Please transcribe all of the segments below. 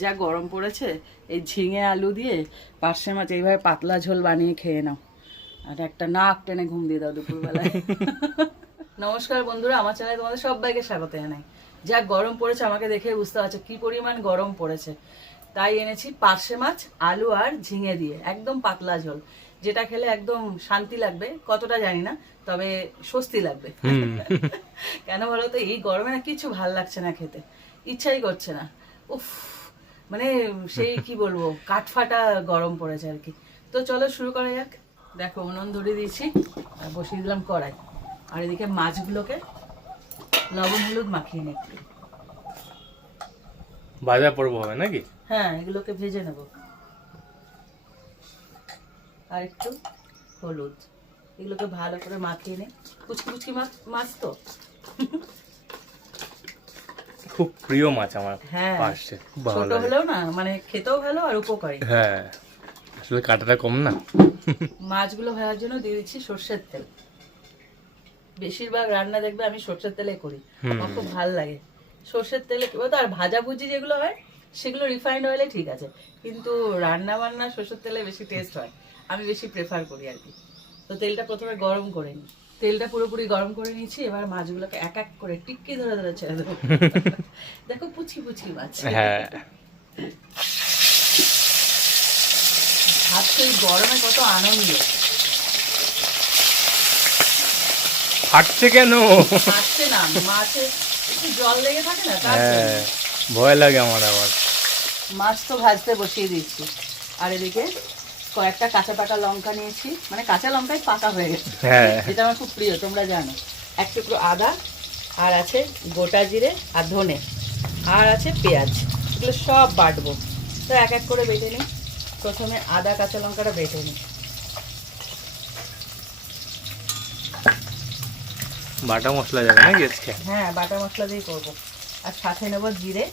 যা গরম পড়েছে এই ঝিঙে আলু দিয়ে পার্শে মাছ এইভাবে পাতলা ঝোল বানিয়ে খেয়ে নাও। আর একটা নাক টেনে ঘুম দিয়ে দাও দুপুরবেলায়। নমস্কার বন্ধুরা আমার চ্যানেলে তোমাদের সবাইকে স্বাগত জানাই। যা গরম পড়েছে আমাকে দেখে বুঝতে পারছ কি পরিমাণ গরম পড়েছে। তাই এনেছি পার্শে মাছ আলু আর ঝিঙে দিয়ে একদম পাতলা ঝোল। যেটা খেলে একদম শান্তি লাগবে কতটা জানি না তবে স্বস্তি লাগবে। কেন বলো তো এই গরমে না কিছু ভালো লাগছে না খেতে ইচ্ছাই করছে না। উফ মানে সেই কি বলব কাঠফাটা গরম পড়েছে আর কি। তো চলো শুরু করা যাক। দেখো উনুন ধরে দিয়েছি আর বসিয়ে দিলাম কড়াই। আর এদিকে মাছগুলোকে লবণ হলুদ মাখিয়ে নিই। একটু বাজার পর্ব হবে নাকি? হ্যাঁ এগুলোকে ভেজে নেব। আর একটু হলুদ। এগুলোকে ভালো করে মাখিয়ে নে কুচকি কুচকি মাছ মাছ তো? খুব প্রিয় মাছ আমার হ্যাঁ। পাশে। খুব ভালো ছোট হলেও না মানে খেতেও ভালো আর উপকারী। হ্যাঁ আসলে কাটাটা কম না? মাছগুলো ভাজার জন্য দিয়ে দিচ্ছি সর্ষের তেল। বেশিরভাগ রান্না দেখবে আমি সর্ষের তেলে করি। আমার খুব ভালো লাগে। সর্ষের তেলে কি বলতো আর ভাজা ভুজি যেগুলো হয় সেগুলো রিফাইন্ড অয়েলে ঠিক আছে। কিন্তু রান্না বান্না সর্ষের তেলে বেশি টেস্ট হয়। আমি বেশি প্রেফার করি আর কি। তো তেলটা প্রথমে গরম করে নিই। তেলটা পুরোপুরি গরম করে নিয়েছি এবার মাছগুলোকে এক এক করে টিক্কি ধরে ধরে ছেড়ে দেবো। দেখো পুচকি পুচকি মাছ। হ্যাঁ। এই গরমে কত আনন্দ। ফাটছে কেন? আসছে না মাছে একটু জল লেগে থাকে না তার হ্যাঁ ভয় লাগে আমার আবার। মাছ তো ভাজতে বসিয়ে দিচ্ছি আর এদিকে কয়েকটা কাঁচা পাকা লঙ্কা নিয়েছি। মানে কাঁচা লঙ্কাই পাকা হয়ে গেছে। হ্যাঁ। যেটা আমার খুব প্রিয় তোমরা জানো। এক টুকরো আদা আর আছে গোটা জিরে আর ধনে আর আছে পেঁয়াজ। এগুলো সব বাটবো। তো এক এক করে বেটে নিই। প্রথমে আদা কাঁচা লঙ্কাটা বেটে নিই। বাটা মশলা যাবে আজকে? হ্যাঁ বাটা মশলা দিয়ে করব। আর সাথে নেব জিরে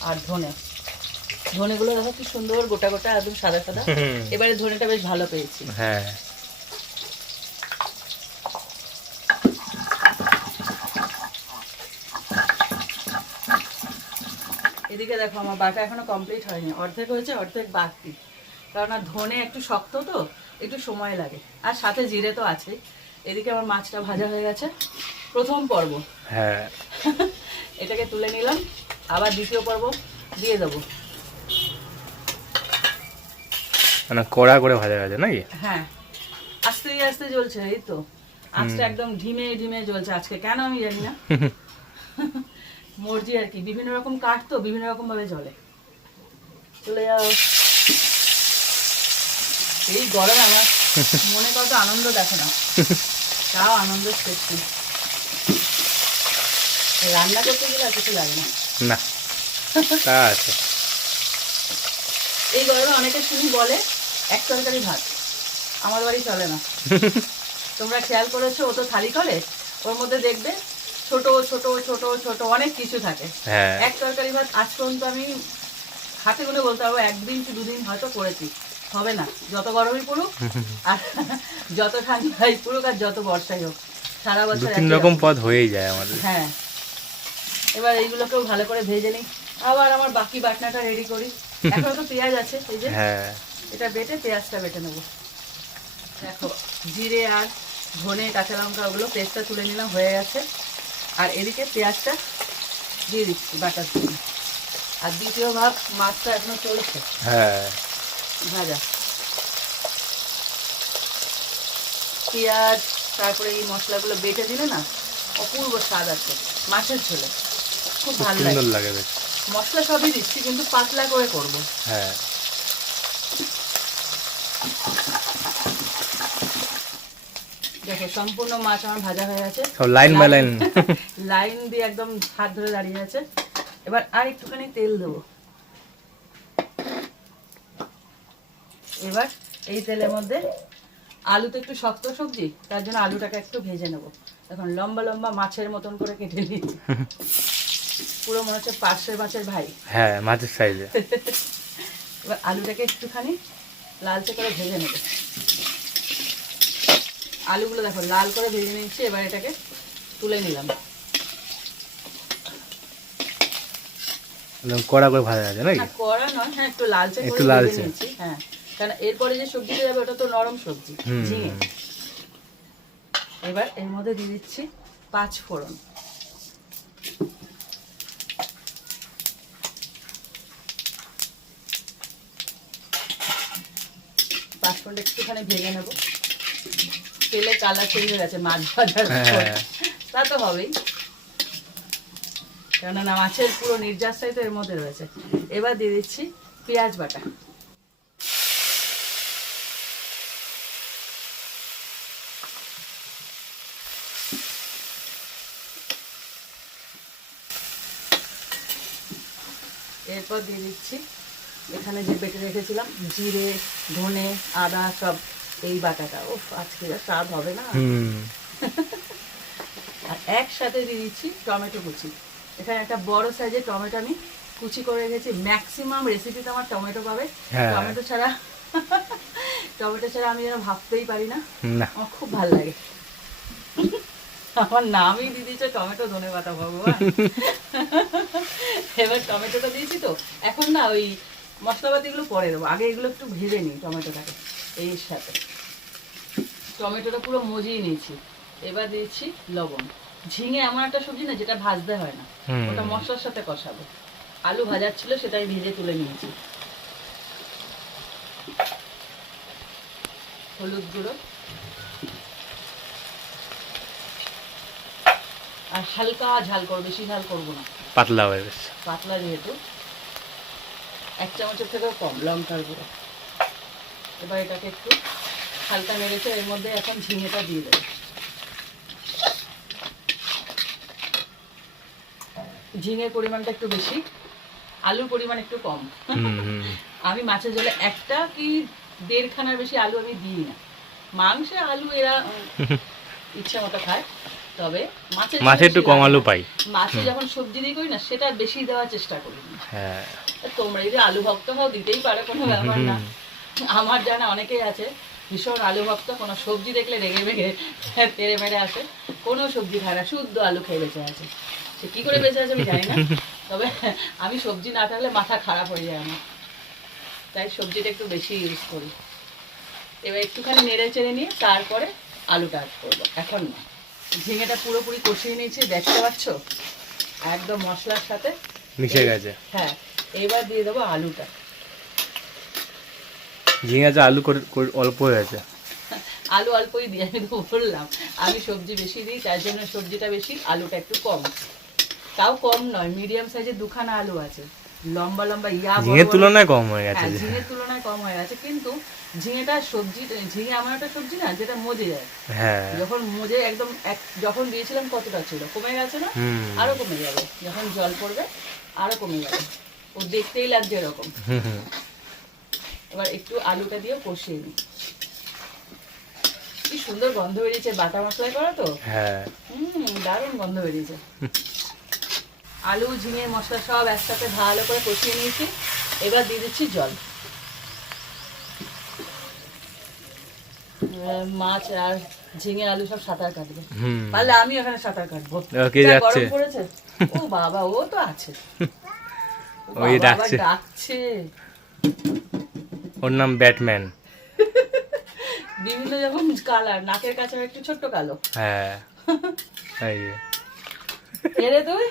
আর ধনে। ধনেগুলো দেখো কি সুন্দর গোটা গোটা একদম সাদা সাদা। এবারে ধনেটা বেশ ভালো পেয়েছি। হ্যাঁ। এদিকে দেখো আমার বাটা এখনও কমপ্লিট হয়নি। অর্ধেক হয়েছে অর্ধেক বাকি। কারণ আর ধনে একটু শক্ত তো একটু সময় লাগে। আর সাথে জিরে তো আছে এদিকে আমার মাছটা ভাজা হয়ে গেছে। প্রথম পর্ব। হ্যাঁ। এটাকে তুলে নিলাম। আবার দ্বিতীয় পর্ব দিয়ে দেবো। মানে কড়া করে ভাজা গেছে নাকি? হ্যাঁ। আস্তে আস্তে জ্বলছে এই তো। আজকে একদম ঢিমে ঢিমে জ্বলছে। আজকে কেন আমি জানি না। মর্জি আর কি। বিভিন্ন রকম কাঠ তো বিভিন্ন রকম ভাবে জ্বলে। চলে যাও। এই গরম আমার মনে কত আনন্দ দেখে না। তাও আনন্দ সত্যি। রান্না করতে গেলে আর কিছু লাগে না। না। তা আছে। এই গরমে অনেকে শুনি বলে এক তরকারি ভাত। আমার বাড়ি চলে না। তোমরা খেয়াল করেছ ও তো থালি করে ওর মধ্যে দেখবে ছোট ছোট ছোট ছোট অনেক কিছু থাকে। হ্যাঁ। এক তরকারি ভাত আজ পর্যন্ত আমি হাতে গুনে বলতে পারব একদিন কি দুদিন হয়তো করেছি। হবে না। যত গরমই পড়ুক আর যত ঠান্ডাই পড়ুক আর যত বর্ষাই হোক সারা বছর তিন রকম পদ হয়েই যায় আমাদের। হ্যাঁ। এবার এইগুলোকেও ভালো করে ভেজে নিই। আবার আমার বাকি বাটনাটা রেডি করি। এখনও তো পেঁয়াজ আছে এই যে। হ্যাঁ। এটা বেটে পেঁয়াজটা বেটে নেব। দেখো জিরে আর ধনে কাঁচা লঙ্কা ওগুলো পেস্টটা তুলে নিলাম হয়ে গেছে। আর এদিকে পেঁয়াজটা দিয়ে দিচ্ছি বাটার জন্য। আর দ্বিতীয় ভাগ মাছটা এখনও চলছে। হ্যাঁ। ভাজা। পেঁয়াজ তারপরে এই মশলাগুলো বেটে দিলে না অপূর্ব স্বাদ আছে মাছের ঝোলে। খুব ভালো লাগে। মশলা সবই দিচ্ছি কিন্তু পাতলা করে করব। হ্যাঁ। দেখো সম্পূর্ণ মাছ আমার ভাজা হয়ে গেছে। লাইন বাই লাইন লাইন দিয়ে একদম হাত ধরে দাঁড়িয়ে আছে। এবার আর একটুখানি তেল দেবো। এবার এই তেলের মধ্যে আলু তো একটু শক্ত সবজি তার জন্য আলুটাকে একটু ভেজে নেব। এখন লম্বা লম্বা মাছের মতন করে কেটে নিয়েছি পুরো মনে হচ্ছে পার্শ্বের মাছের ভাই। হ্যাঁ মাছের সাইজে এবার আলুটাকে একটুখানি লালচে করে ভেজে নেব। আলুগুলো দেখো লাল করে ভেজে নিচ্ছি এবার এটাকে তুলে নিলাম। একদম কড়া করে ভাজা আছে নাকি? কড়া নয় হ্যাঁ একটু লালচে একটু লালচে। লালচে হ্যাঁ। কারণ এরপরে যে সবজিটা যাবে ওটা তো নরম সবজি ঝিঙে। এবার এর মধ্যে দিয়ে দিচ্ছি পাঁচ ফোড়ন। পাঁচ ফোড়নটা একটুখানি ভেঙে নেব। তেলে কালার চেঞ্জ হয়ে গেছে মাছ ভাজার হ্যাঁ। তা তো হবেই। কেননা মাছের পুরো নির্যাসটাই তো এর মধ্যে রয়েছে। এবার দিয়ে দিচ্ছি পেঁয়াজ বাটা। এরপর দিয়ে দিচ্ছি এখানে যে বেটে রেখেছিলাম জিরে ধনে আদা সব এই বাটাটা ও আজকে যা স্বাদ হবে না। আর একসাথে দিয়ে দিচ্ছি টমেটো কুচি। এখানে একটা বড় সাইজের টমেটো আমি কুচি করে রেখেছি। ম্যাক্সিমাম রেসিপিতে আমার টমেটো পাবে। হ্যাঁ। টমেটো ছাড়া টমেটো ছাড়া আমি যেন ভাবতেই পারি না। না। আমার খুব ভালো লাগে। আমার নামই দিয়ে দিয়েছে টমেটো ধনে পাতা ভগবান। এবার টমেটোটা দিয়েছি তো। এখন না ওই মশলাপাতিগুলো পরে দেবো আগে এগুলো একটু ভেজে নিই টমেটোটাকে এর সাথে। টমেটোটা পুরো মজিয়ে নিয়েছি। এবার দিয়েছি লবণ। ঝিঙে এমন একটা সবজি না যেটা ভাজতে হয় না। ওটা মশলার সাথে কষাবো। আলু ভাজার ছিল সেটাই ভেজে তুলে নিয়েছি। হলুদ গুঁড়ো। আর হালকা ঝাল করব বেশি ঝাল করব না। পাতলা হয়ে পাতলা যেহেতু। এক চামচের থেকেও কম লঙ্কার গুঁড়ো। এবার এটাকে একটু হালকা নেড়েছে এর মধ্যে এখন ঝিঙেটা দিয়ে দেবো। ঝিঙের পরিমাণটা একটু বেশি আলুর পরিমাণ একটু কম। আমি মাছের জলে একটা কি দেড়খানার বেশি আলু আমি দিই না। মাংসে আলু এরা ইচ্ছে মতো খায় তবে মাছের মাছে একটু কম আলু পাই। মাছে যখন সবজি দিয়ে করি না সেটা বেশি দেওয়ার চেষ্টা করি। না। হ্যাঁ। তোমরা যদি আলু ভক্ত হও দিতেই পারে কোনো ব্যাপার না। আমার জানা অনেকেই আছে ভীষণ আলু ভক্ত কোনো সবজি দেখলে রেগে বেগে তেড়ে মেরে আসে। কোনো সবজি খায় না শুদ্ধ আলু খেয়ে বেঁচে আছে। সে কি করে বেঁচে আছে আমি জানি না। তবে আমি সবজি না থাকলে মাথা খারাপ হয়ে যায় আমার। তাই সবজিটা একটু বেশি ইউজ করি। এবার একটুখানি নেড়ে চেড়ে নিয়ে তারপরে আলুটা অ্যাড করব। এখন না ঝিঙেটা পুরোপুরি কষিয়ে নিয়েছি দেখতে পাচ্ছ? একদম মশলার সাথে। মিশে গেছে। হ্যাঁ এবার দিয়ে দেবো আলুটা। ঝিঙে আলু অল্প হয়ে আলু অল্পই দিই আমি তো বললাম আমি সবজি বেশি দিই তার জন্য সবজিটা বেশি আলুটা একটু কম। তাও কম নয় মিডিয়াম সাইজের দুখানা আলু আছে। লম্বা লম্বা ইয়া ঝিঙের তুলনায় কম হয়ে গেছে। হ্যাঁ ঝিঙের তুলনায় কম হয়ে গেছে কিন্তু ঝিঙেটা সবজি ঝিঙে আমার একটা সবজি না যেটা মজে যায়। হ্যাঁ। যখন মজে একদম এক যখন দিয়েছিলাম কতটা ছিল কমে গেছে না? আরও কমে যাবে। যখন জল পড়বে আরও কমে যাবে। ও দেখতেই লাগছে এরকম। এবার একটু আলুটা দিয়ে কষিয়ে নিই। কি সুন্দর গন্ধ বেরিয়েছে বাটা মশলা করা তো? হ্যাঁ। হুম দারুণ গন্ধ বেরিয়েছে। আলু ঝিঙে মশলা সব একসাথে ভালো করে কষিয়ে নিয়েছি। এবার দিয়ে দিচ্ছি জল। মাছ আর ঝিঙে আলু সব সাঁতার কাটবে। হুম। পারলে আমি এখানে সাঁতার কাটবো? গরম পড়েছে। ও বাবা ও তো আছে। ওই ডাকছে। ওর নাম ব্যাটম্যান। বিভিন্ন যখন কালার নাকের কাছে একটু ছোট্ট কালো। হ্যাঁ এই। এরে তুই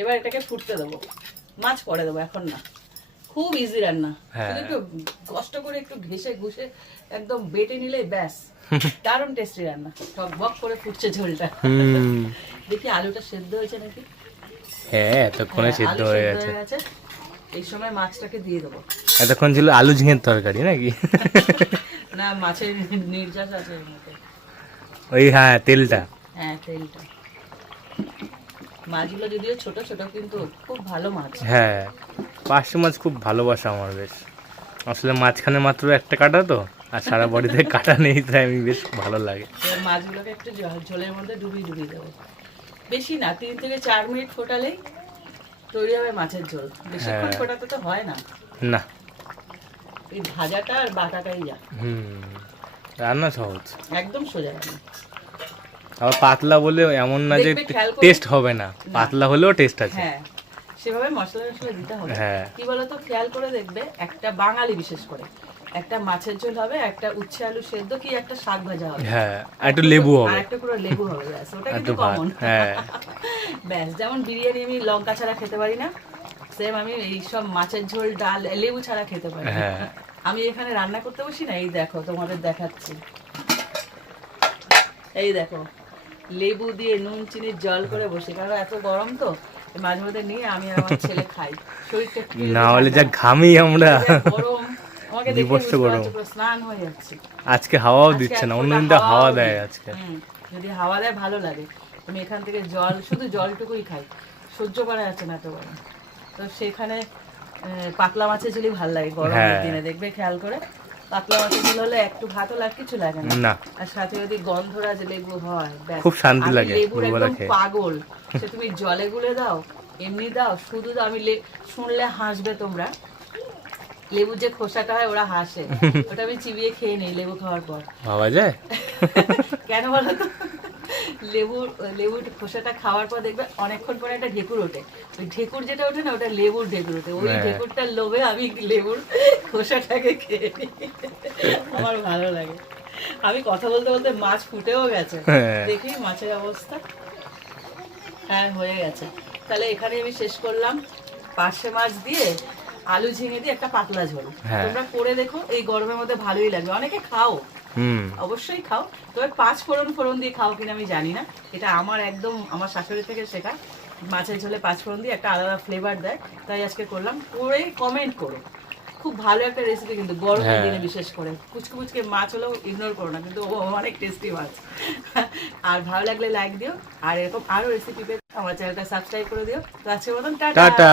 এবার এটাকে ফুটতে দেবো। মাছ পরে দেবো এখন না। খুব ইজি রান্না। হ্যাঁ। একটু কষ্ট করে একটু ঘেসে ঘুষে একদম বেটে নিলেই ব্যাস। দারুণ টেস্টি রান্না। টক বক করে ফুটছে ঝোলটা। দেখি আলুটা সেদ্ধ হয়েছে নাকি? হ্যাঁ এতক্ষণে হ্যাঁ, সিদ্ধ হয়ে গেছে। এই সময় মাছটাকে দিয়ে দেবো। এতক্ষণ ছিল আলু ঝিঙের তরকারি নাকি? না মাছের নির্যাস আছে এর মধ্যে। ওই হ্যাঁ তেলটা। হ্যাঁ তেলটা। মাছগুলো যদিও ছোট ছোট কিন্তু খুব ভালো মাছ। হ্যাঁ। পার্শে মাছ খুব ভালোবাসা আমার বেশ। আসলে মাঝখানে মাত্র একটা কাটা তো আর সারা বডিতে কাটা নেই তাই আমি বেশ ভালো লাগে। মাছগুলোকে একটু ঝোলের মধ্যে ডুবিয়ে ডুবিয়ে দেবো। বেশি না তিন থেকে চার মিনিট ফোটালেই তৈরি হবে মাছের ঝোল। বেশিক্ষণ হ্যাঁ। ফোটাতে তো হয় না। না। এই ভাজাটা আর বাটাটাই যা। হুম রান্না সহজ। একদম সোজা আবার পাতলা বলে এমন না যে টেস্ট হবে না। পাতলা হলেও টেস্ট আছে। হ্যাঁ। সেভাবে মশলা মশলা দিতে হবে। হ্যাঁ। কি বলতো? খেয়াল করে দেখবে একটা বাঙালি বিশেষ করে। একটা মাছের ঝোল হবে একটা উচ্ছে আলু সেদ্ধ কি একটা শাক ভাজা হবে। হ্যাঁ একটু লেবু আর হবে একটা পুরো লেবু হবে ব্যাস। ওটা কিন্তু কমন হ্যাঁ। ব্যাস যেমন বিরিয়ানি আমি লঙ্কা ছাড়া খেতে পারি না সেম আমি এই সব মাছের ঝোল ডাল লেবু ছাড়া খেতে পারি। না। হ্যাঁ। আমি এখানে রান্না করতে বসি না এই দেখো তোমাদের দেখাচ্ছি। এই দেখো লেবু দিয়ে নুন চিনির জল করে বসি কারণ এত গরম তো। মাঝে মধ্যে নিয়ে আমি আর আমার ছেলে খাই। শরীরটা না হলে যা ঘামি আমরা। গরম। আমাকে দেখে বিভৎস বুঝতে গরম। স্নান হয়ে যাচ্ছে। আজকে হাওয়াও দিচ্ছে না এক অন্য ফোঁটা দিনটা হাওয়া দেয় আজকে। যদি হাওয়া দেয় ভালো লাগে। আমি এখান থেকে জল শুধু জলটুকুই খাই। সহ্য করা যাচ্ছে না গরম। তো সেখানে পাতলা মাছের ঝোলই ভালো লাগে গরমের হ্যাঁ। দিনে দেখবে খেয়াল করে? পাতলা মাছের ঝোল হলে একটু ভাতও লাগে কিছু লাগে না। আর সাথে যদি গন্ধরাজ লেবু হয় খুব শান্তি লাগে একদম পাগল। সে তুমি জলে গুলে দাও এমনি দাও শুধু দাও আমি শুনলে হাসবে তোমরা। লেবুর যে খোসাটা হয় ওরা হাসে। ওটা আমি চিবিয়ে খেয়ে নেই লেবু খাওয়ার পর। ভাবা যায়? কেন বলো তো? লেবুর লেবুর খোসাটা খাওয়ার পর দেখবে অনেকক্ষণ পরে একটা ঢেকুর ওঠে। ওই ঢেকুর যেটা ওঠে না ওটা লেবুর ঢেকুর ওঠে। ওই হ্যাঁ। ঢেকুরটার লোভে আমি লেবুর খোসাটাকে খেয়ে নিই। আমার ভালো লাগে। আমি কথা বলতে বলতে মাছ ফুটেও গেছে। হ্যাঁ। দেখি মাছের অবস্থা। হ্যাঁ হয়ে গেছে। তাহলে এখানে আমি শেষ করলাম। পার্শে মাছ দিয়ে আলু ঝিঙে দিয়ে একটা পাতলা ঝোল। হ্যাঁ। তোমরা করে দেখো এই গরমের মধ্যে ভালোই লাগবে অনেকে খাও। হুম। অবশ্যই খাও। তবে পাঁচ ফোড়ন ফোড়ন দিয়ে খাও কিনা আমি জানি না। এটা আমার একদম আমার শাশুড়ি থেকে শেখা। মাছের ঝোলে পাঁচ ফোড়ন দিয়ে একটা আলাদা ফ্লেভার দেয়। তাই আজকে করলাম। করে কমেন্ট করো। খুব ভালো একটা রেসিপি কিন্তু গরমের হ্যাঁ। দিনে বিশেষ করে। কুচকে কুচকে মাছ হলেও ইগনোর করো না কিন্তু ও অনেক টেস্টি মাছ। আর ভালো লাগলে লাইক দিও আর এরকম আরও রেসিপি পেতে আমার চ্যানেলটা সাবস্ক্রাইব করে দিও। তো আজকের মতন টাটা। টাটা।